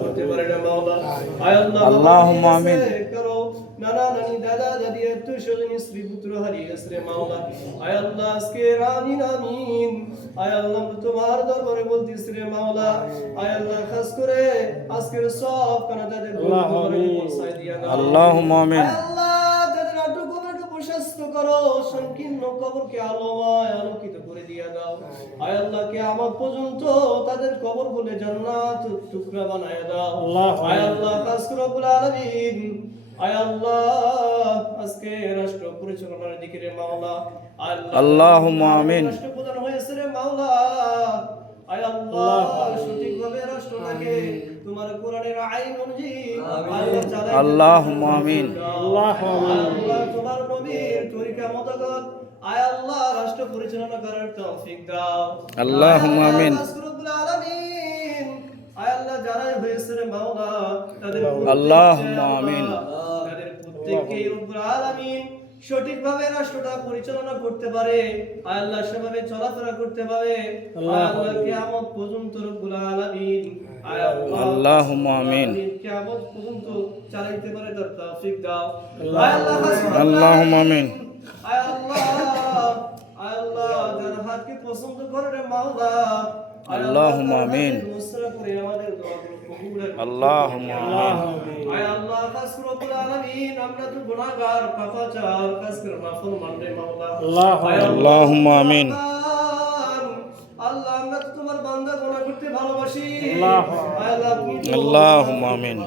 করতে পারে না মাওলা। আয় আল্লাহ, আল্লাহুম্মা আমিন। করো নানা নানি দাদা দাদি আত্মীয় স্বজন স্ত্রী পুত্র হারিয়ে গেছে রে মাওলা। আয় আল্লাহ, আজকে আমিন আমিন। আয় আল্লাহ, আমরা তোমার দরবারে বলতেছি রে মাওলা। আয় আল্লাহ, খাস করে আজকের সব কানা তাদের দরবারে পৌঁছায় দিয়া দাও। আল্লাহুম্মা আমিন। আয় আল্লাহ, তাদের আটক কবরকে প্রশস্ত করো, সংকীর্ণ কবরকে আলোময় আলোকিত করে দিয়া দাও। আয় আল্লাহ, কিয়ামত পর্যন্ত তাদের কবর গুলো জান্নাত টুকরা বানায়া দাও। আয় আল্লাহ, খাস করে রব্বুল আলামিন। আয় আল্লাহ, আজকে রাষ্ট্র পরিচালনার দিকে রে মাওলা। আল্লাহুম্মা আমিন। রাষ্ট্র প্রধান হয়েছে রে মাওলা। আয় আল্লাহ, সঠিকভাবে রাষ্ট্রটাকে তোমার কোরআনের আইন অনুযায়ী আল্লাহ চালাইতে আল্লাহুম্মা আমিন। আল্লাহুম্মা আমিন। আল্লাহ, তোমার নবীর তরিকা মোতাবেক আয় আল্লাহ রাষ্ট্র পরিচালনা করার তৌফিক দাও। আল্লাহুম্মা আমিন। রব্বুল আলামিন। আয় আল্লাহ, যারাই হয়েছে রে মাওলা, তাদের আল্লাহুম্মা আমিন। তাদের প্রত্যেককে রব্বুল আলামিন সঠিকভাবে রাষ্ট্রটা পরিচালনা করতে পারে। আয় আল্লাহ, সেভাবে চলাফেরা করতে পারে। আয় আল্লাহ, কিয়ামত পর্যন্ত রব্বুল আলামিন। আয় আল্লাহ, আল্লাহুম্মা আমিন। কিয়ামত পর্যন্ত চালাইতে পারে তার তৌফিক দাও। আয় আল্লাহ, আল্লাহুম্মা আমিন। আয় আল্লাহ, আয় আল্লাহ, যার হাতকে পছন্দ করে রে মাওলা। আল্লাহুম্মা আমিন। মুসরা করে আমাদের দোয়াগুলো কবুল করে। আল্লাহুম্মা আমিন। আয় আল্লাহ, খাস করে রব্বুল আলামিন, আমরা তো গুনাহগার, পাপাচার, খাস করে নাফরমান রে মাওলা। আল্লাহুম্মা আমিন। আল্লাহ, আমরা তো তোমার বান্দা, গুনাহ করতে ভালোবাসি। আল্লাহুম্মা আমিন।